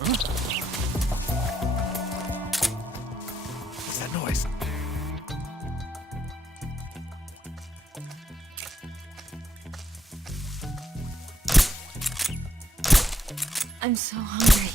What's that noise? I'm so hungry.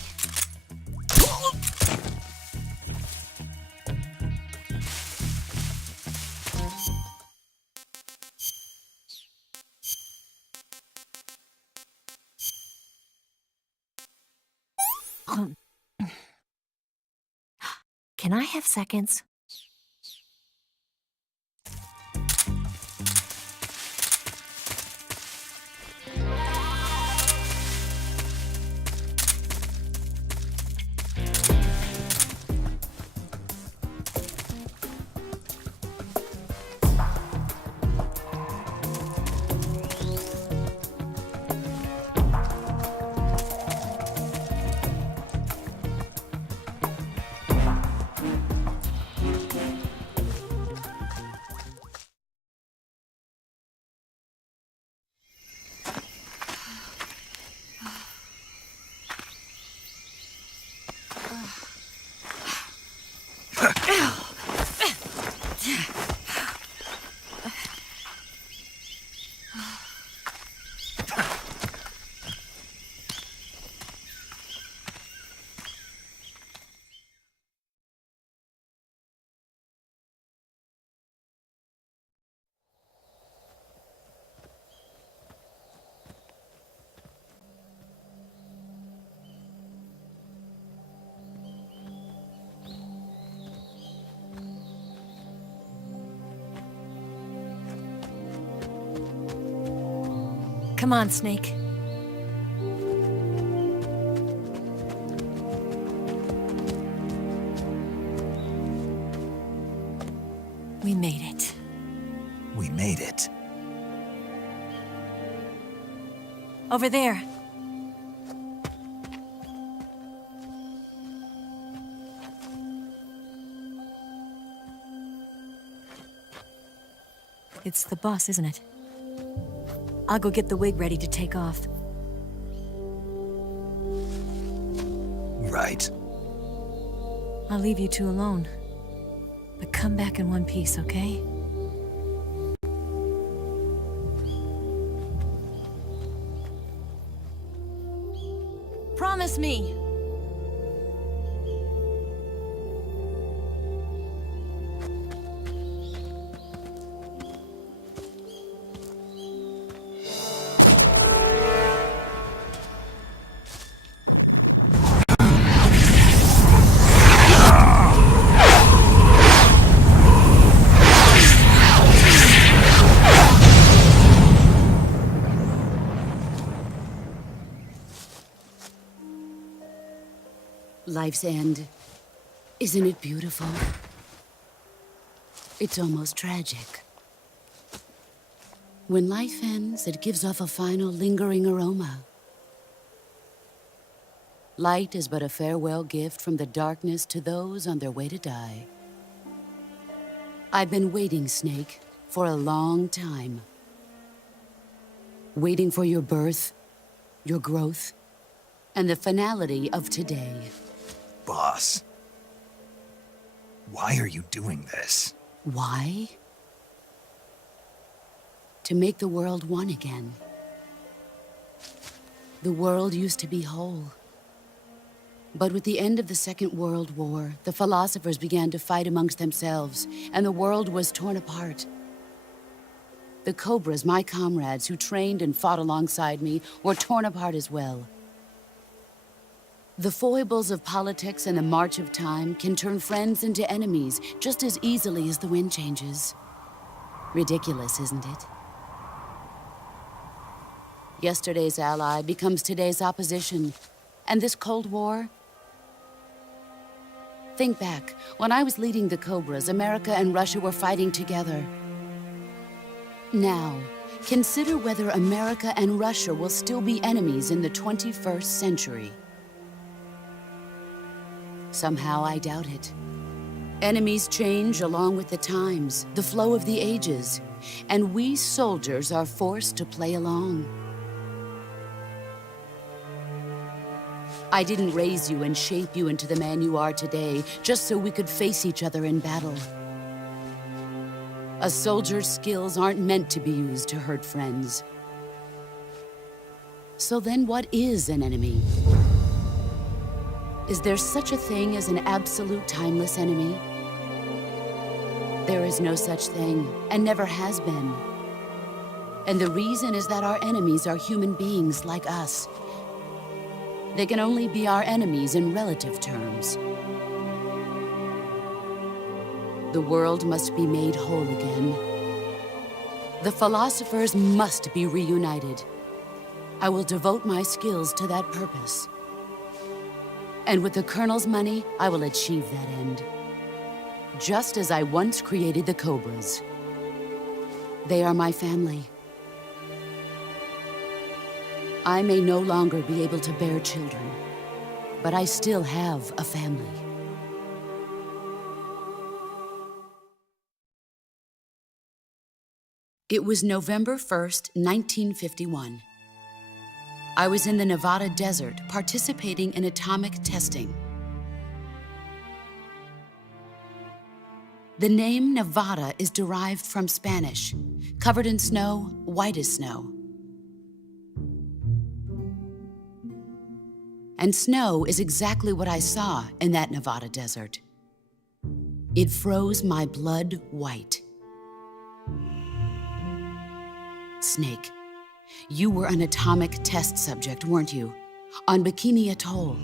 Can I have seconds? Come on, Snake. We made it. We made it. Over there. It's the boss, isn't it? I'll go get the wig ready to take off. Right. I'll leave you two alone. But come back in one piece, okay? Promise me! Life's end. Isn't it beautiful? It's almost tragic. When life ends, it gives off a final lingering aroma. Light is but a farewell gift from the darkness to those on their way to die. I've been waiting, Snake, for a long time. Waiting for your birth, your growth, and the finality of today. Boss. Why are you doing this? Why? To make the world one again. The world used to be whole. But with the end of the Second World War, the philosophers began to fight amongst themselves, and the world was torn apart. The Cobras, my comrades who trained and fought alongside me, were torn apart as well. The foibles of politics and the march of time can turn friends into enemies just as easily as the wind changes. Ridiculous, isn't it? Yesterday's ally becomes today's opposition. And this Cold War? Think back. When I was leading the Cobras, America and Russia were fighting together. Now, consider whether America and Russia will still be enemies in the 21st century. Somehow I doubt it. Enemies change along with the times, the flow of the ages, and we soldiers are forced to play along. I didn't raise you and shape you into the man you are today just so we could face each other in battle. A soldier's skills aren't meant to be used to hurt friends. So then what is an enemy? Is there such a thing as an absolute timeless enemy? There is no such thing, and never has been. And the reason is that our enemies are human beings like us. They can only be our enemies in relative terms. The world must be made whole again. The philosophers must be reunited. I will devote my skills to that purpose. And with the Colonel's money, I will achieve that end. Just as I once created the Cobras. They are my family. I may no longer be able to bear children, but I still have a family. It was November 1st, 1951. I was in the Nevada desert participating in atomic testing. The name Nevada is derived from Spanish, covered in snow, white as snow. And snow is exactly what I saw in that Nevada desert. It froze my blood white. Snake, you were an atomic test subject, weren't you? On Bikini Atoll.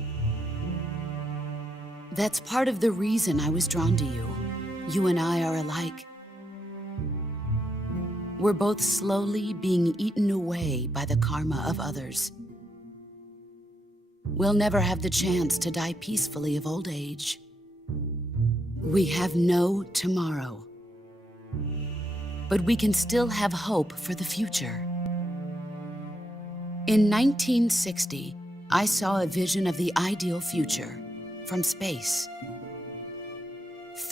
That's part of the reason I was drawn to you. You and I are alike. We're both slowly being eaten away by the karma of others. We'll never have the chance to die peacefully of old age. We have no tomorrow. But we can still have hope for the future. In 1960, I saw a vision of the ideal future from space.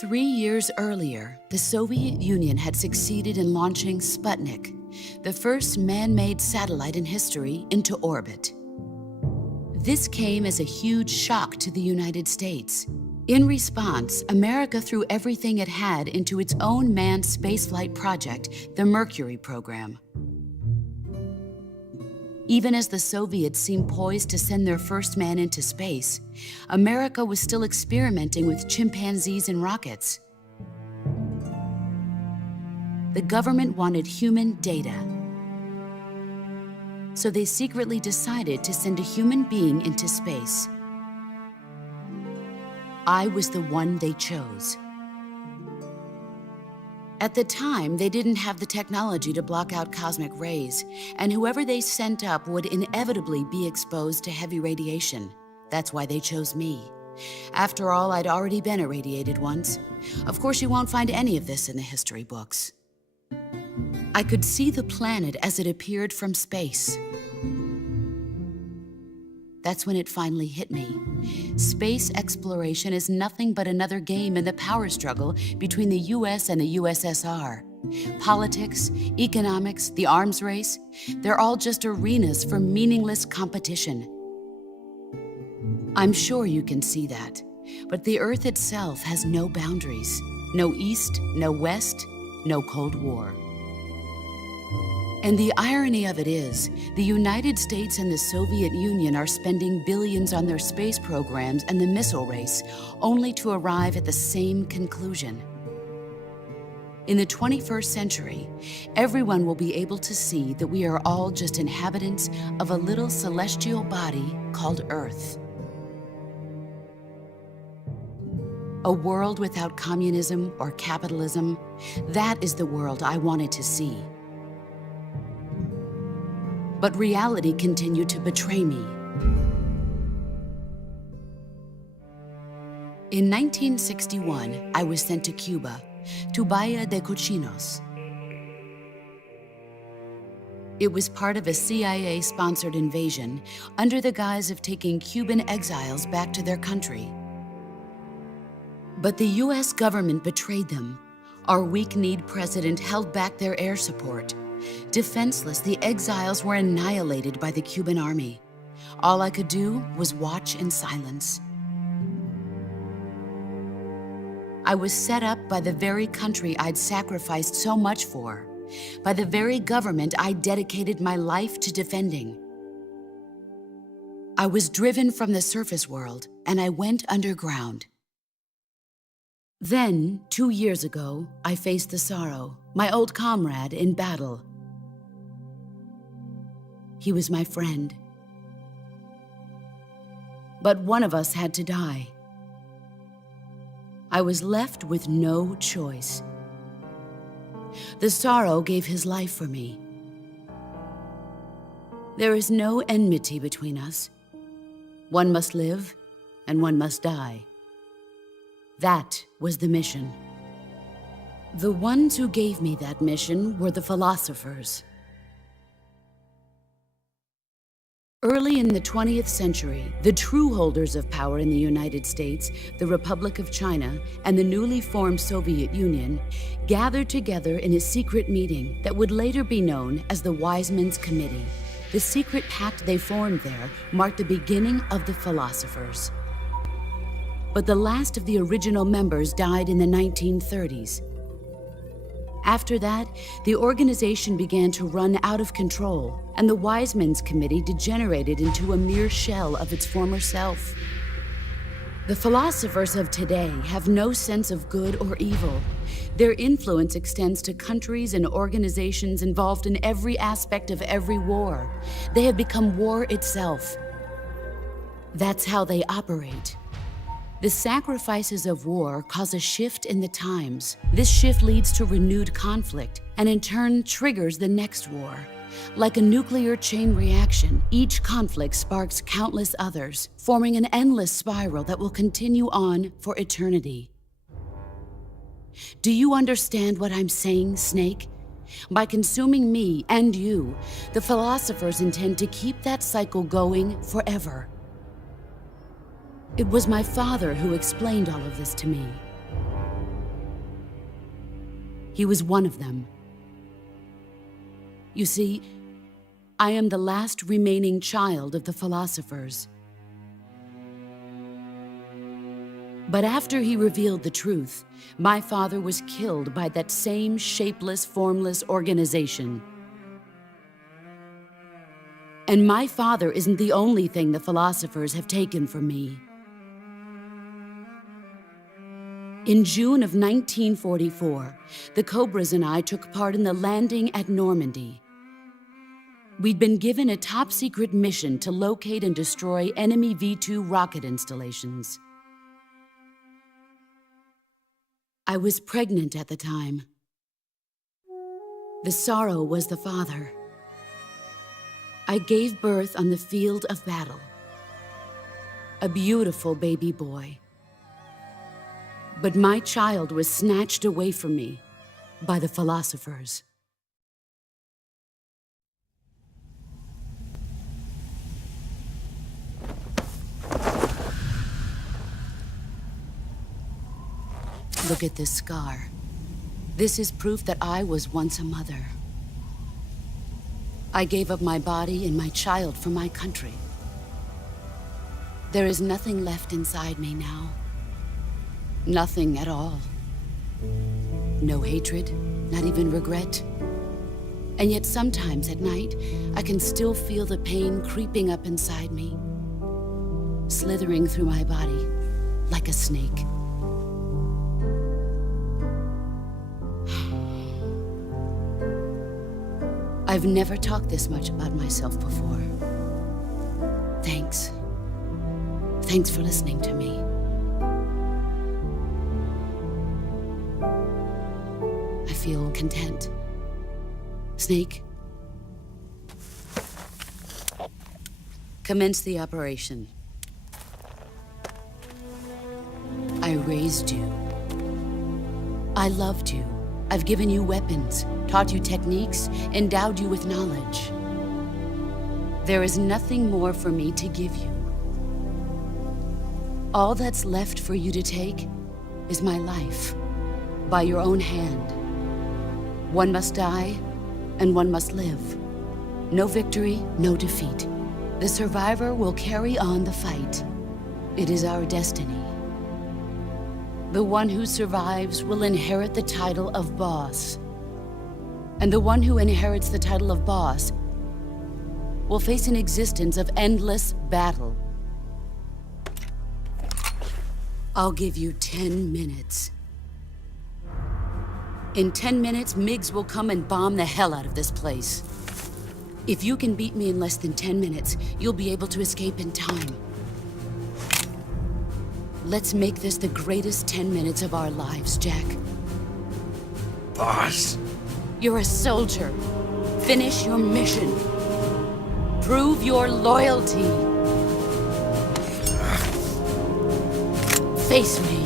3 years earlier, the Soviet Union had succeeded in launching Sputnik, the first man-made satellite in history, into orbit. This came as a huge shock to the United States. In response, America threw everything it had into its own manned spaceflight project, the Mercury program. Even as the Soviets seemed poised to send their first man into space, America was still experimenting with chimpanzees and rockets. The government wanted human data. So they secretly decided to send a human being into space. I was the one they chose. At the time, they didn't have the technology to block out cosmic rays, and whoever they sent up would inevitably be exposed to heavy radiation. That's why they chose me. After all, I'd already been irradiated once. Of course, you won't find any of this in the history books. I could see the planet as it appeared from space. That's when it finally hit me. Space exploration is nothing but another game in the power struggle between the US and the USSR. Politics, economics, the arms race, they're all just arenas for meaningless competition. I'm sure you can see that, but the Earth itself has no boundaries. No East, no West, no Cold War. And the irony of it is, the United States and the Soviet Union are spending billions on their space programs and the missile race, only to arrive at the same conclusion. In the 21st century, everyone will be able to see that we are all just inhabitants of a little celestial body called Earth. A world without communism or capitalism, that is the world I wanted to see. But reality continued to betray me. In 1961, I was sent to Cuba, to Bahia de Cochinos. It was part of a CIA-sponsored invasion under the guise of taking Cuban exiles back to their country. But the US government betrayed them. Our weak-kneed president held back their air support. Defenseless, the exiles were annihilated by the Cuban army. All I could do was watch in silence. I was set up by the very country I'd sacrificed so much for, by the very government I dedicated my life to defending. I was driven from the surface world, and I went underground. Then, 2 years ago, I faced the Sorrow, my old comrade in battle. He was my friend. But one of us had to die. I was left with no choice. The Sorrow gave his life for me. There is no enmity between us. One must live, and one must die. That was the mission. The ones who gave me that mission were the philosophers. Early in the 20th century, the true holders of power in the United States, the Republic of China, and the newly formed Soviet Union gathered together in a secret meeting that would later be known as the Wise Men's Committee. The secret pact they formed there marked the beginning of the philosophers. But the last of the original members died in the 1930s. After that, the organization began to run out of control, and the Wise Men's Committee degenerated into a mere shell of its former self. The philosophers of today have no sense of good or evil. Their influence extends to countries and organizations involved in every aspect of every war. They have become war itself. That's how they operate. The sacrifices of war cause a shift in the times. This shift leads to renewed conflict, and in turn triggers the next war. Like a nuclear chain reaction, each conflict sparks countless others, forming an endless spiral that will continue on for eternity. Do you understand what I'm saying, Snake? By consuming me and you, the philosophers intend to keep that cycle going forever. It was my father who explained all of this to me. He was one of them. You see, I am the last remaining child of the philosophers. But after he revealed the truth, my father was killed by that same shapeless, formless organization. And my father isn't the only thing the philosophers have taken from me. In June of 1944, the Cobras and I took part in the landing at Normandy. We'd been given a top-secret mission to locate and destroy enemy V-2 rocket installations. I was pregnant at the time. The Sorrow was the father. I gave birth on the field of battle. A beautiful baby boy. But my child was snatched away from me by the philosophers. Look at this scar. This is proof that I was once a mother. I gave up my body and my child for my country. There is nothing left inside me now. Nothing at all. No hatred, not even regret. And yet sometimes at night, I can still feel the pain creeping up inside me, slithering through my body like a snake. I've never talked this much about myself before. Thanks. Thanks for listening to me. I feel content. Snake, commence the operation. I raised you. I loved you. I've given you weapons, taught you techniques, endowed you with knowledge. There is nothing more for me to give you. All that's left for you to take is my life, by your own hand. One must die, and one must live. No victory, no defeat. The survivor will carry on the fight. It is our destiny. The one who survives will inherit the title of boss. And the one who inherits the title of boss will face an existence of endless battle. I'll give you 10 minutes. In 10 minutes, Miggs will come and bomb the hell out of this place. If you can beat me in less than 10 minutes, you'll be able to escape in time. Let's make this the greatest 10 minutes of our lives, Jack. Boss. You're a soldier. Finish your mission. Prove your loyalty. Face me.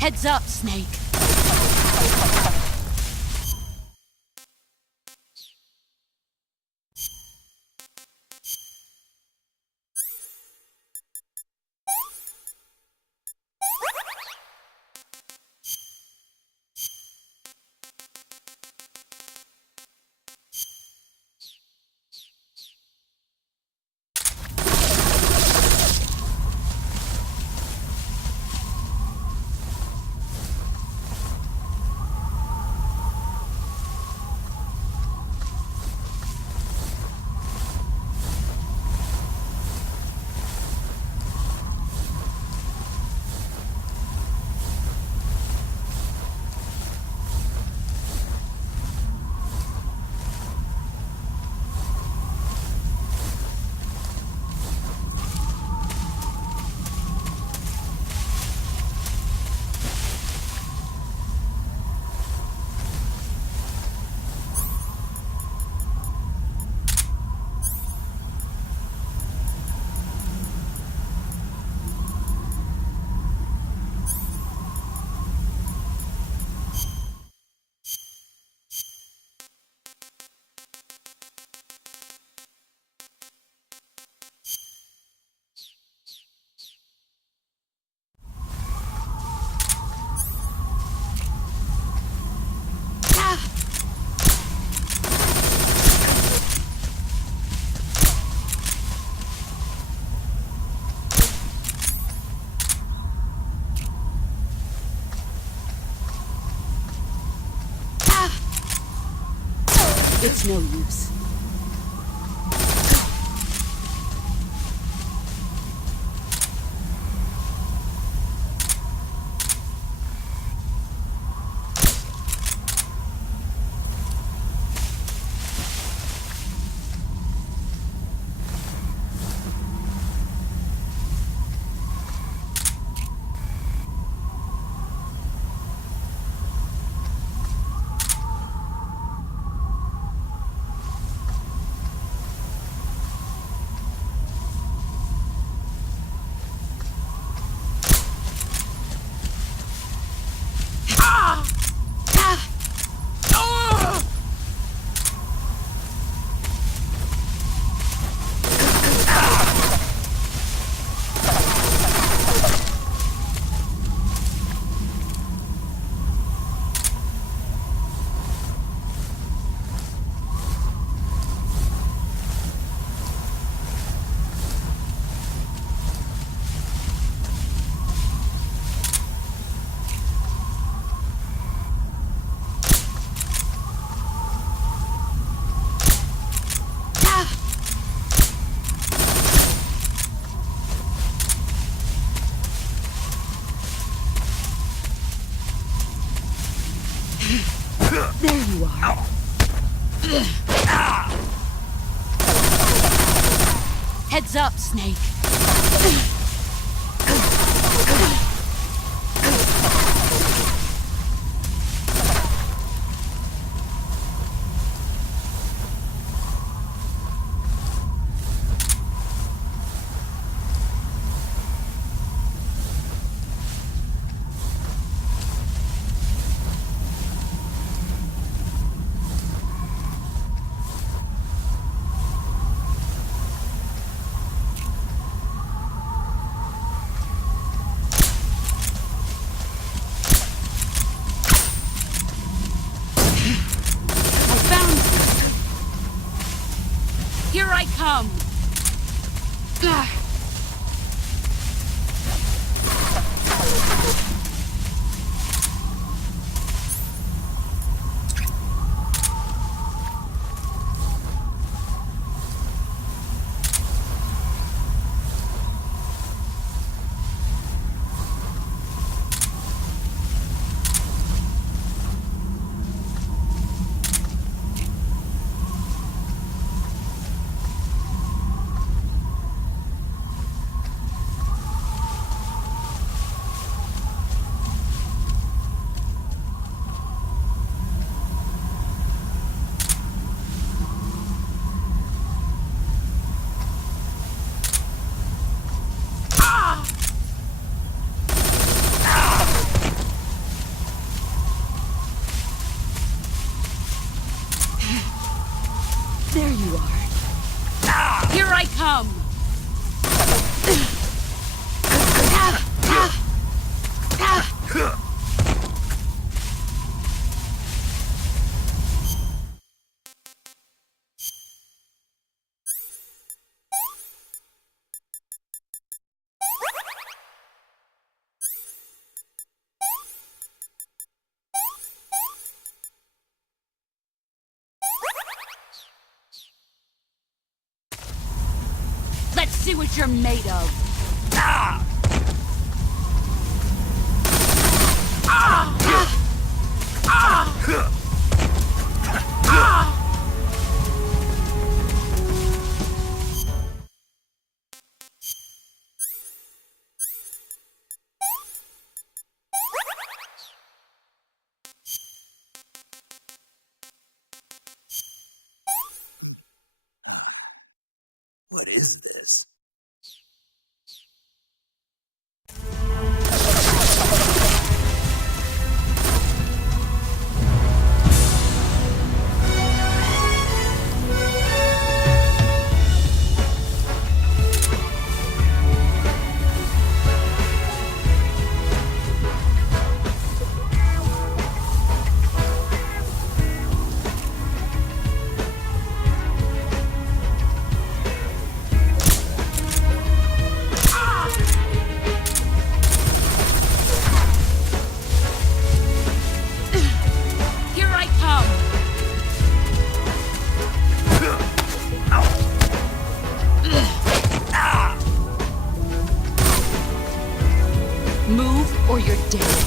Heads up, Snake. It's no use. Heads up, Snake. Here I come! There you are. Here I come! Let's see what you're made of. Ah! Ah! Ah! Ah! What is this? Move or you're dead.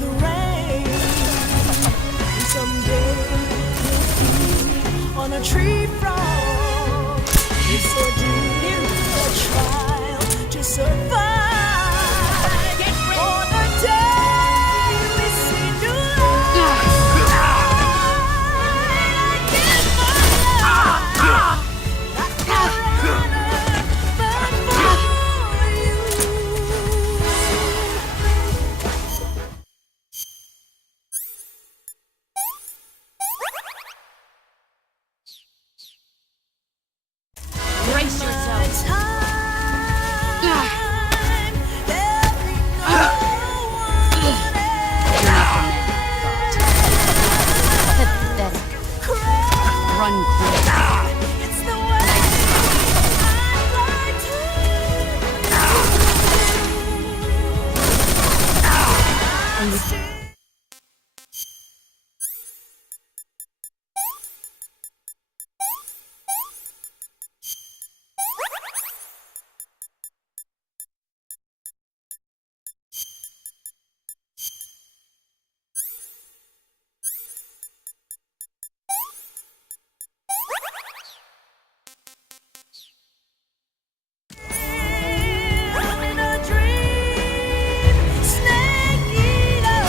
the rain. And someday you'll be on a tree frog. It's ordeal, a trial to survive. On the day we see new life, I give my life. Not for honor, but for you. Brace yourself. Time, there'll be no one else. Pathetic. Run quick. It's the way I'd like to. In a dream, snake eater.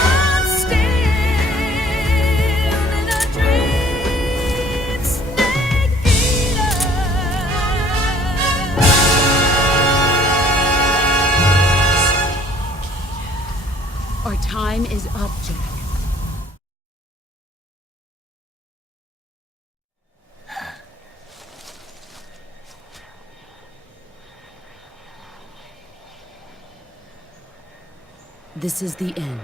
I'm still in a dream, snake eater. Our time is up, Jack. This is the end.